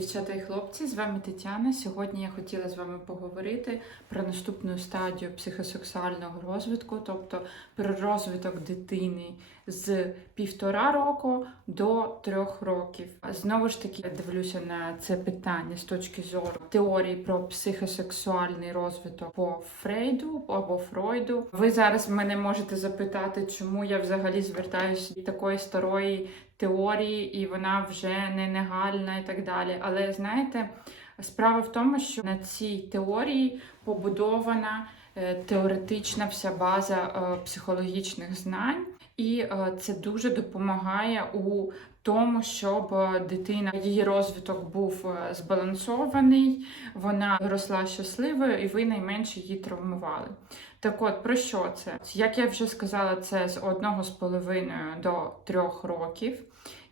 дівчата і хлопці, з вами Тетяна. Сьогодні я хотіла з вами поговорити про наступну стадію психосексуального розвитку, тобто про розвиток дитини з півтора року до трьох років. Знову ж таки, я дивлюся на це питання з точки зору теорії про психосексуальний розвиток по Фрейду або Фройду. Ви зараз мене можете запитати, чому я взагалі звертаюся до такої старої теорії, і вона вже не негальна і так далі. Але знаєте, справа в тому, що на цій теорії побудована е, теоретична вся база е, психологічних знань, і е, це дуже допомагає у тому, щоб е, дитина її розвиток був е, збалансований, вона росла щасливою, і ви найменше її травмували. Так от, про що це? Як я вже сказала, це з одного з половиною до трьох років.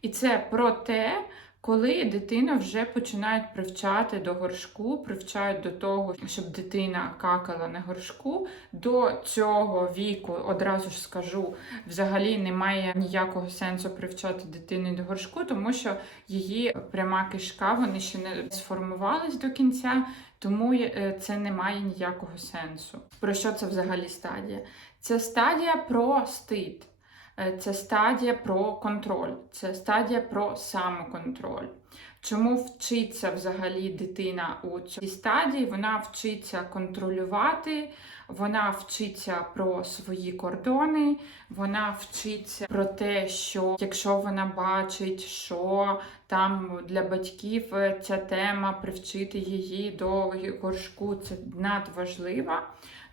І це про те, коли дитину вже починають привчати до горшку, привчають до того, щоб дитина какала на горшку. До цього віку, одразу ж скажу, взагалі немає ніякого сенсу привчати дитину до горшку, тому що її пряма кишка вони ще не сформувались до кінця, тому е, це не має ніякого сенсу. Про що це взагалі стадія? Це стадія про стид. Е, Це стадія про контроль, це стадія про самоконтроль. Чому вчиться взагалі дитина у цій стадії? Вона вчиться контролювати, вона вчиться про свої кордони, вона вчиться про те, що якщо вона бачить, що там для батьків е, ця тема привчити її до горшку це надважлива,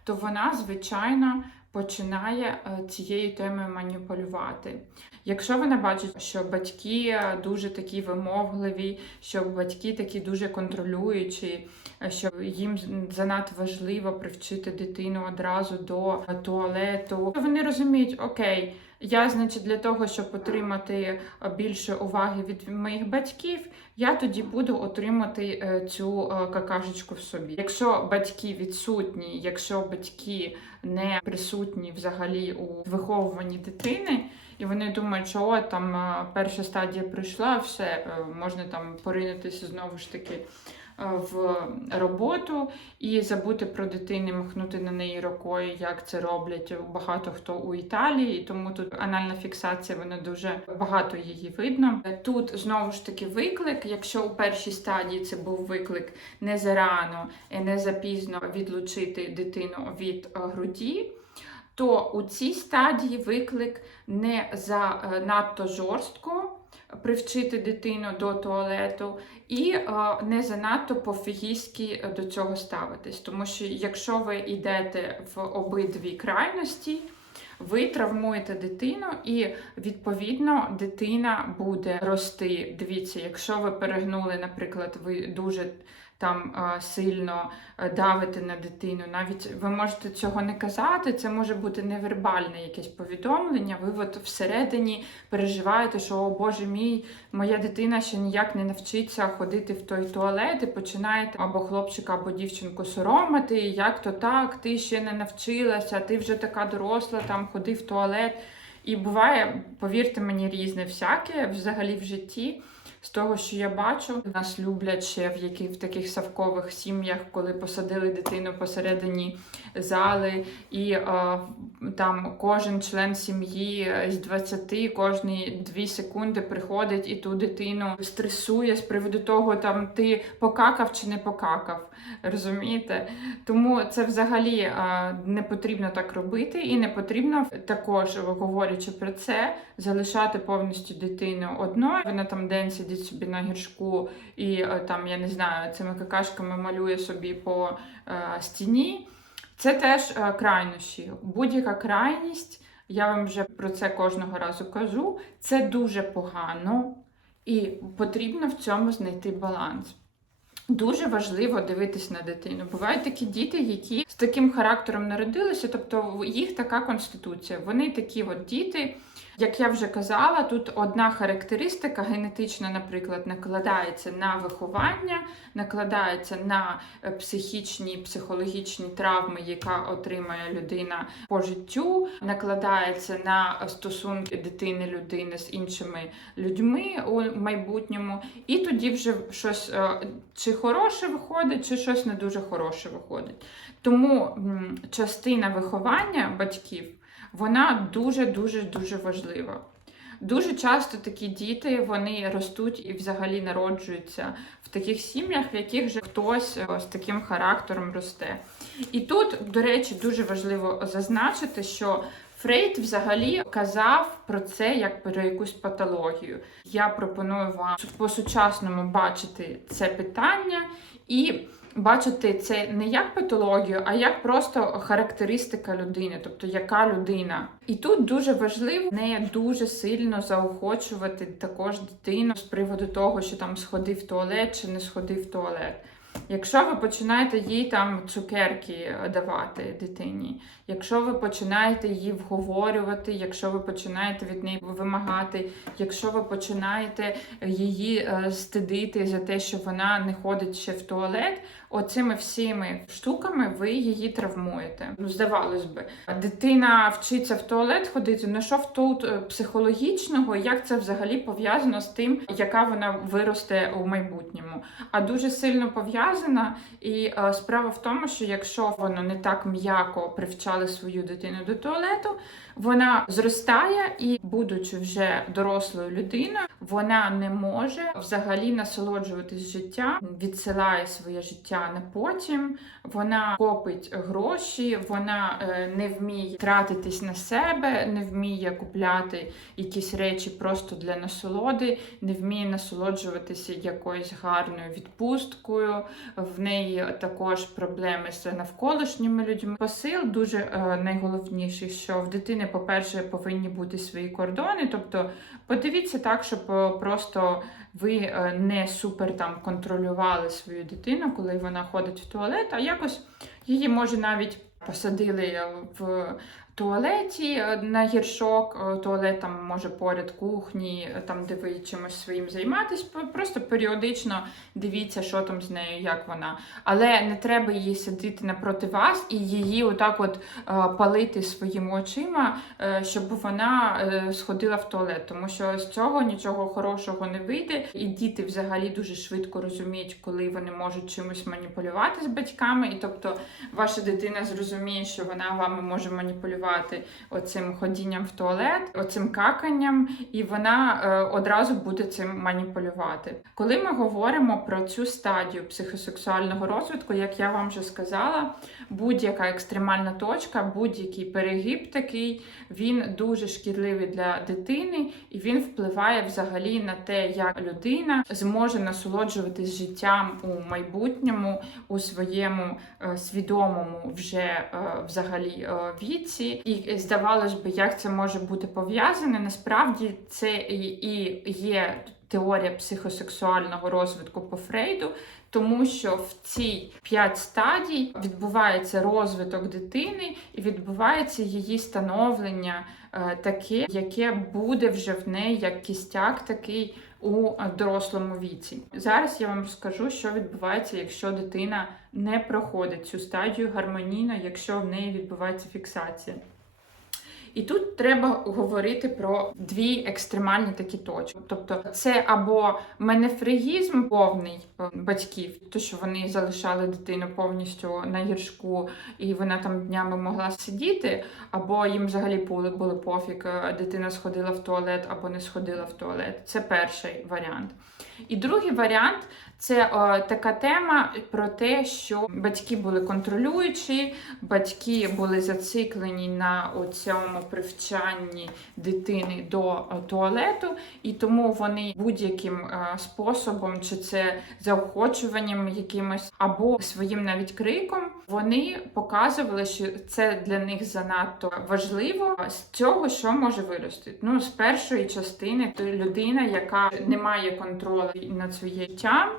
то вона, звичайно, починає е, цією темою маніпулювати. Якщо вона бачить, що батьки е, дуже такі вимогливі, що батьки такі дуже контролюючі, е, що їм занадто важливо привчити дитину одразу до туалету, то вони розуміють, окей. Я, значить, для того, щоб отримати більше уваги від моїх батьків, я тоді буду отримати е, цю е, какашечку в собі. Якщо батьки відсутні, якщо батьки не присутні взагалі у виховуванні дитини, і вони думають, що о, там е, перша стадія пройшла, все е, можна там поринутися знову ж таки. Е, В роботу і забути про дитину, махнути на неї рукою, як це роблять багато хто у Італії. Тому тут анальна фіксація, вона дуже багато її видно. Тут знову ж таки виклик. Якщо у першій стадії це був виклик не зарано і не запізно відлучити дитину від е, груді. То у цій стадії виклик не занадто жорстко привчити дитину до туалету, і е, не занадто пофігістськи до цього ставитись. Тому що якщо ви йдете в обидві крайності, ви травмуєте дитину, і відповідно дитина буде рости. Дивіться, якщо ви перегнули, наприклад, ви дуже там е, сильно е, давите на дитину, навіть ви можете цього не казати, це може бути невербальне якесь повідомлення. Ви от всередині переживаєте, що о Боже мій, моя дитина ще ніяк не навчиться ходити в той туалет, і починаєте або хлопчика, або дівчинку соромити. Як то так, ти ще не навчилася, ти вже така доросла, там ходи в туалет. І буває, повірте мені, різне всяке взагалі в житті. З того, що я бачу, нас люблять ще в яких в таких савкових сім'ях, коли посадили дитину посередині зали, і е, там кожен член сім'ї з 20 кожні 2 секунди приходить і ту дитину стресує з приводу того, там ти покакав чи не покакав. Розумієте? Тому це взагалі е, не потрібно так робити, і не потрібно також, говорячи про це, залишати повністю дитину одною. Вона там день сидить собі на гіршку і е, там, я не знаю, цими какашками малює собі по е, стіні. Це теж е, крайнощі. Будь-яка крайність, я вам вже про це кожного разу кажу, це дуже погано, і потрібно в цьому знайти баланс. Дуже важливо дивитись на дитину. Бувають такі діти, які з таким характером народилися, тобто їх така конституція. Вони такі от діти, Як я вже казала, тут одна характеристика генетична, наприклад, накладається на виховання, накладається на е, психічні, психологічні травми, яка отримає людина по життю, накладається на стосунки дитини людини з іншими людьми у майбутньому, і тоді вже щось е, чи хороше виходить, чи щось не дуже хороше виходить. Тому частина виховання батьків вона дуже дуже дуже важлива. Дуже часто такі діти вони ростуть і взагалі народжуються в таких сім'ях, в яких же хтось е, з таким характером росте. І тут, до речі, дуже важливо зазначити, що Фрейд взагалі казав про це як про якусь патологію. Я пропоную вам по-сучасному бачити це питання і бачити це не як патологію, а як просто характеристика людини, тобто яка людина. І тут дуже важливо не дуже сильно заохочувати також дитину з приводу того, що там сходив в туалет чи не сходив в туалет. Якщо ви починаєте їй там цукерки давати дитині, якщо ви починаєте її вговорювати, якщо ви починаєте від неї вимагати, якщо ви починаєте її е, стидити за те, що вона не ходить ще в туалет, оцими всіми штуками ви її травмуєте. Ну, здавалось би, дитина вчиться в туалет ходити. Ну що тут е, психологічного, як це взагалі пов'язано з тим, яка вона виросте у майбутньому? А дуже сильно пов'язана. І е, справа в тому, що якщо воно не так м'яко привчали свою дитину до туалету, вона зростає і, будучи вже дорослою людиною, вона не може взагалі насолоджуватись життям, відсилає своє життя на потім. Вона копить гроші, вона е, не вміє тратитись на себе, не вміє купляти якісь речі просто для насолоди, не вміє насолоджуватися якоюсь гарною відпусткою. В неї також проблеми з навколишніми людьми. Посил дуже е, найголовніший, що в дитини, по-перше, повинні бути свої кордони. Тобто, подивіться так, щоб е, просто ви е, не супер там контролювали свою дитину, коли вона ходить в туалет, а якось її може навіть посадили в туалеті е, на гіршок, е, туалет там може поряд кухні, е, там де ви чимось своїм займатись. П- Просто періодично дивіться, що там з нею, як вона. Але не треба її сидіти напроти вас і її отак от палити своїми очима, щоб вона сходила в туалет, тому що з цього нічого хорошого не вийде. І діти взагалі дуже швидко розуміють, коли вони можуть чимось маніпулювати з батьками. І тобто ваша дитина зрозуміє, що вона вами може маніпулювати оцим ходінням в туалет, оцим каканням, і вона е, одразу буде цим маніпулювати. Коли ми говоримо про цю стадію психосексуального розвитку, як я вам вже сказала, будь-яка екстремальна точка, будь-який перегиб такий, він дуже шкідливий для дитини, і він впливає взагалі на те, як людина зможе насолоджуватись життям у майбутньому, у своєму е, свідомому вже е, взагалі віці. І здавалось би, як це може бути пов'язане. Насправді це і, є теорія психосексуального розвитку по Фрейду. Тому що в цій п'ять стадій відбувається розвиток дитини і відбувається її становлення е, таке, яке буде вже в неї як кістяк такий у дорослому віці. Зараз я вам розкажу, що відбувається, якщо дитина не проходить цю стадію гармонійно, якщо в неї відбувається фіксація. І тут треба говорити про дві екстремальні такі точки. Тобто, це або менефрегізм повний е, батьків, то що вони залишали дитину повністю на гіршку, і вона там днями могла сидіти, або їм взагалі були, були пофіг, е, дитина сходила в туалет або не сходила в туалет. Це перший варіант. І другий варіант це е, така тема про те, що батьки були контролюючі, батьки були зациклені на цьому привчанні дитини до е, туалету, і тому вони будь-яким е, способом, чи це заохочуванням якимось, або своїм навіть криком, вони показували, що це для них занадто важливо. З цього що може вирости? Ну, з першої частини то людина, яка не має контролю над своє життя.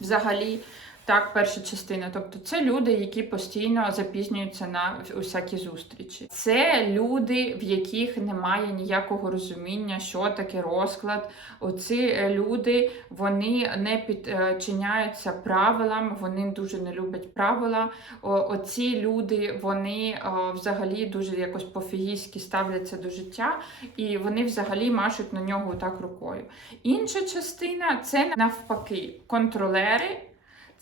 взагалі Так, перша частина. Тобто, це люди, які постійно запізнюються на усякі зустрічі. Це люди, в яких немає ніякого розуміння, що таке розклад. Оці е, люди вони не підчиняються правилам, вони дуже не люблять правила. Оці люди вони взагалі дуже якось пофігійськи ставляться до життя, і вони взагалі машуть на нього так рукою. Інша частина це навпаки контролери.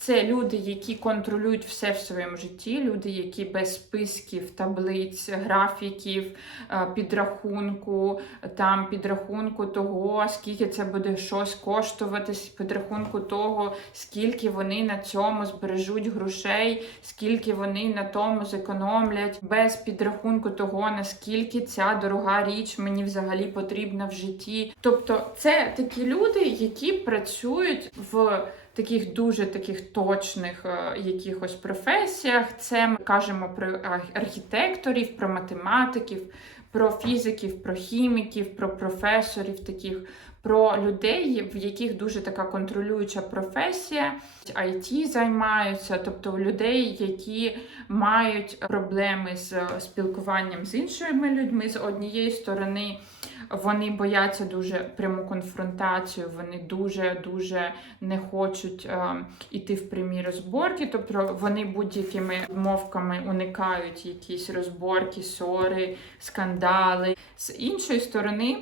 Це люди, які контролюють все в своєму житті, люди, які без списків, таблиць, графіків, е, підрахунку, там підрахунку того, скільки це буде щось коштувати, підрахунку того, скільки вони на цьому збережуть грошей, скільки вони на тому зекономлять, без підрахунку того, наскільки ця дорога річ мені взагалі потрібна в житті. Тобто, це такі люди, які працюють в таких дуже таких точних е, якихось професіях. Це ми кажемо про архітекторів, про математиків, про фізиків, про хіміків, про професорів таких. Про людей, в яких дуже така контролююча професія, IT займаються, тобто людей, які мають проблеми з спілкуванням з іншими людьми з однієї сторони, вони бояться дуже пряму конфронтацію, вони дуже дуже не хочуть е, іти в прямі розборки, тобто вони будь-якими мовками уникають якісь розборки, ссори, скандали. З іншої сторони.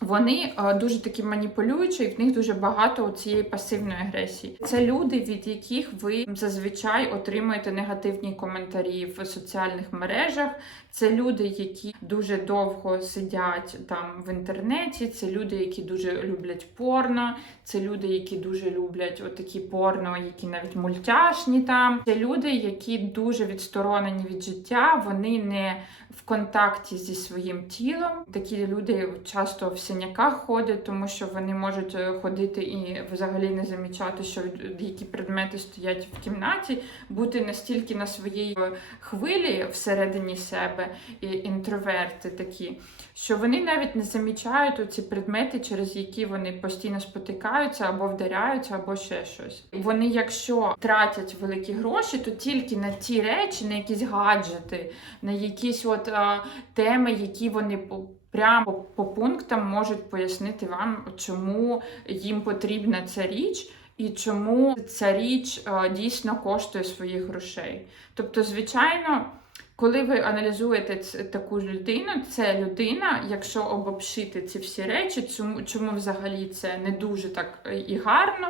Вони е, дуже такі маніпулюючі, і в них дуже багато цієї пасивної агресії. Це люди, від яких ви зазвичай отримуєте негативні коментарі в соціальних мережах. Це люди, які дуже довго сидять там в інтернеті. Це люди, які дуже люблять порно. Це люди, які дуже люблять отакі порно, які навіть мультяшні там. Це люди, які дуже відсторонені від життя. Вони не в контакті зі своїм тілом. Такі люди часто в синяках ходять, тому що вони можуть е, ходити і взагалі не замічати, що які предмети стоять в кімнаті, бути настільки на своїй е, хвилі всередині себе, і інтроверти такі, що вони навіть не замічають ці предмети, через які вони постійно спотикаються або вдаряються, або ще щось. Вони, якщо тратять великі гроші, то тільки на ті речі, на якісь гаджети, на якісь от а, теми, які вони. Прямо по, пунктам можуть пояснити вам, чому їм потрібна ця річ і чому ця річ а, дійсно коштує своїх грошей. Тобто, звичайно, коли ви аналізуєте таку людину, це людина, якщо обобщити ці всі речі, чому, чому взагалі це не дуже так е, і гарно.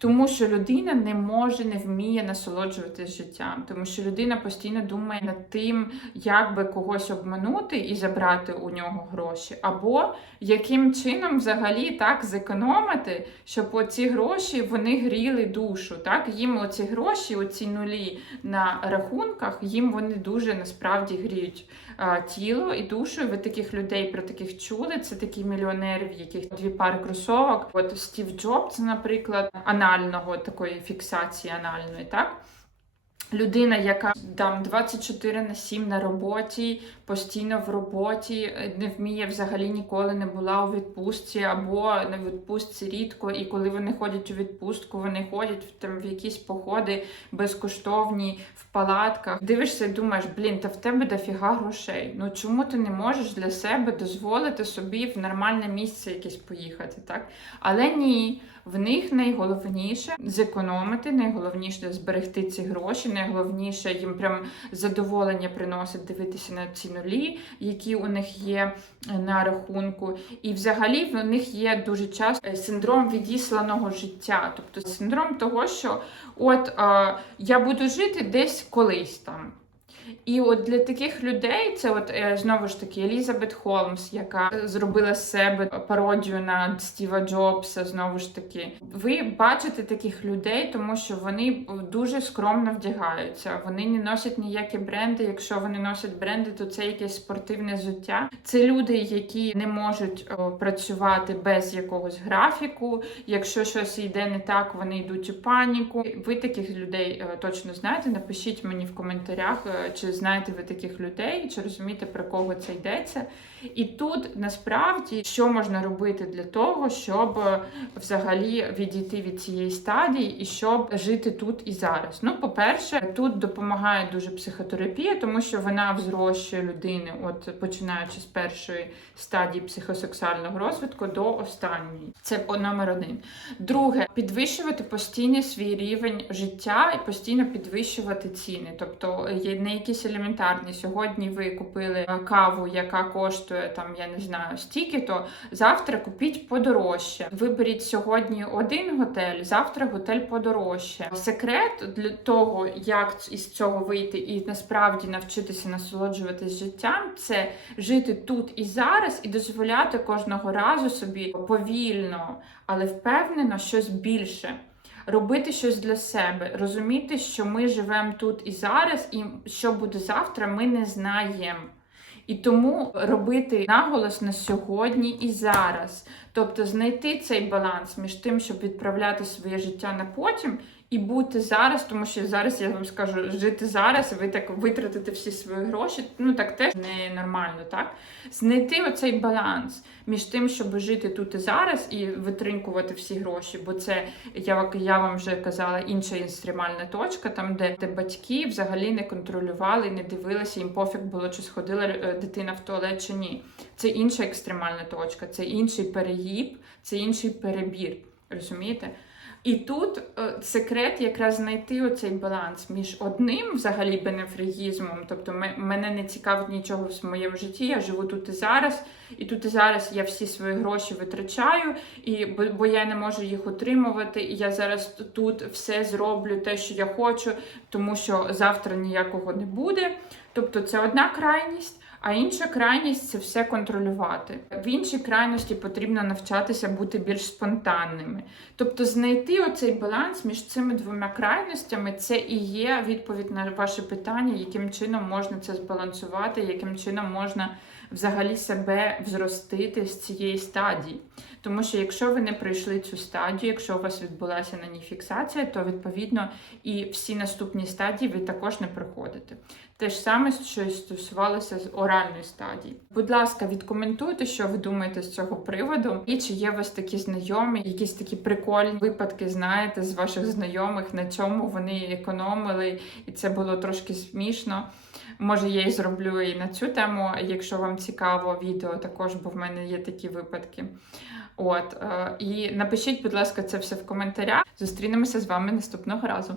Тому що людина не може, не вміє насолоджуватись життям, тому що людина постійно думає над тим, як би когось обманути і забрати у нього гроші, або яким чином взагалі так зекономити, щоб оці гроші вони гріли душу. Так? Їм оці гроші, оці нулі на рахунках, їм вони дуже насправді гріють тіло і душу. Ви таких людей про таких чули. Це такі мільйонери, в яких дві пари кросовок. От Стів Джобс, наприклад, анального такої фіксації анальної, так. Людина, яка там 24 на 7 на роботі, постійно в роботі, не вміє взагалі ніколи не була у відпустці, або на відпустці рідко. І коли вони ходять у відпустку, вони ходять в там в якісь походи безкоштовні в палатках. Дивишся і думаєш, блін, та в тебе дофіга грошей. Ну чому ти не можеш для себе дозволити собі в нормальне місце якесь поїхати, так? Але ні. В них найголовніше зекономити, найголовніше зберегти ці гроші, найголовніше їм прям задоволення приносить дивитися на ці нулі, які у них є е, на рахунку. І взагалі в них є дуже часто е, синдром відісланого життя, тобто синдром того, що от е, я буду жити десь колись там. І от для таких людей це от е, знову ж таки Елізабет Холмс, яка зробила з себе пародію на Стіва Джобса. Знову ж таки, ви бачите таких людей, тому що вони дуже скромно вдягаються. Вони не носять ніякі бренди. Якщо вони носять бренди, то це якесь спортивне взуття. Це люди, які не можуть працювати без якогось графіку. Якщо щось йде не так, вони йдуть у паніку. Ви таких людей е, точно знаєте. Напишіть мені в коментарях, е, чи знаєте ви таких людей, чи розумієте, про кого це йдеться. І тут насправді що можна робити для того, щоб е, взагалі відійти від цієї стадії і щоб жити тут і зараз. Ну, по-перше, тут допомагає дуже психотерапія, тому що вона взрощує людини, от починаючи з першої стадії психосексуального розвитку до останньої. Це номер один. Друге, підвищувати постійно свій рівень життя і постійно підвищувати ціни. Тобто є не якісь елементарні. Сьогодні ви купили е, каву, яка коштує там, я не знаю, стільки, то завтра купіть подорожче. Виберіть сьогодні один готель, завтра готель подорожче. Секрет для того, як із цього вийти і насправді навчитися насолоджуватись життям, це жити тут і зараз і дозволяти кожного разу собі повільно, але впевнено щось більше. Робити щось для себе, розуміти, що ми живемо тут і зараз, і що буде завтра, ми не знаємо. І тому робити наголос на сьогодні і зараз. Тобто знайти цей баланс між тим, щоб відправляти своє життя на потім і бути зараз, тому що зараз я вам скажу, жити зараз, ви так витратите всі свої гроші. Ну так теж не нормально, так? Знайти оцей баланс між тим, щоб жити тут і зараз і витринкувати всі гроші, бо це я, я вам вже казала інша екстремальна точка, там де, де батьки взагалі не контролювали, не дивилися, їм пофіг було, чи сходила е, дитина в туалет чи ні. Це інша екстремальна точка, це інший перегіб, це інший перебір. Розумієте? І тут е, секрет якраз знайти оцей баланс між одним взагалі бенефригізмом, тобто ме- мене не цікавить нічого в моєму житті, я живу тут і зараз, і тут і зараз я всі свої гроші витрачаю, і бо я не можу їх утримувати, і я зараз тут все зроблю те, що я хочу, тому що завтра ніякого не буде. Тобто це одна крайність. А інша крайність це все контролювати. В іншій крайності потрібно навчатися бути більш спонтанними. Тобто знайти оцей баланс між цими двома крайностями це і є відповідь на ваше питання, яким чином можна це збалансувати, яким чином можна взагалі себе взростити з цієї стадії. Тому що якщо ви не пройшли цю стадію, якщо у вас відбулася на ній фіксація, то відповідно і всі наступні стадії ви також не проходите. Те ж саме, що стосувалося з оральної стадії. Будь ласка, відкоментуйте, що ви думаєте з цього приводу, і чи є у вас такі знайомі, якісь такі прикольні випадки, знаєте, з ваших знайомих, на чому вони економили, і це було трошки смішно. Може, я і зроблю і на цю тему, якщо вам цікаво відео, також, бо в мене є такі випадки. От, е, і напишіть, будь ласка, це все в коментарях. Зустрінемося з вами наступного разу.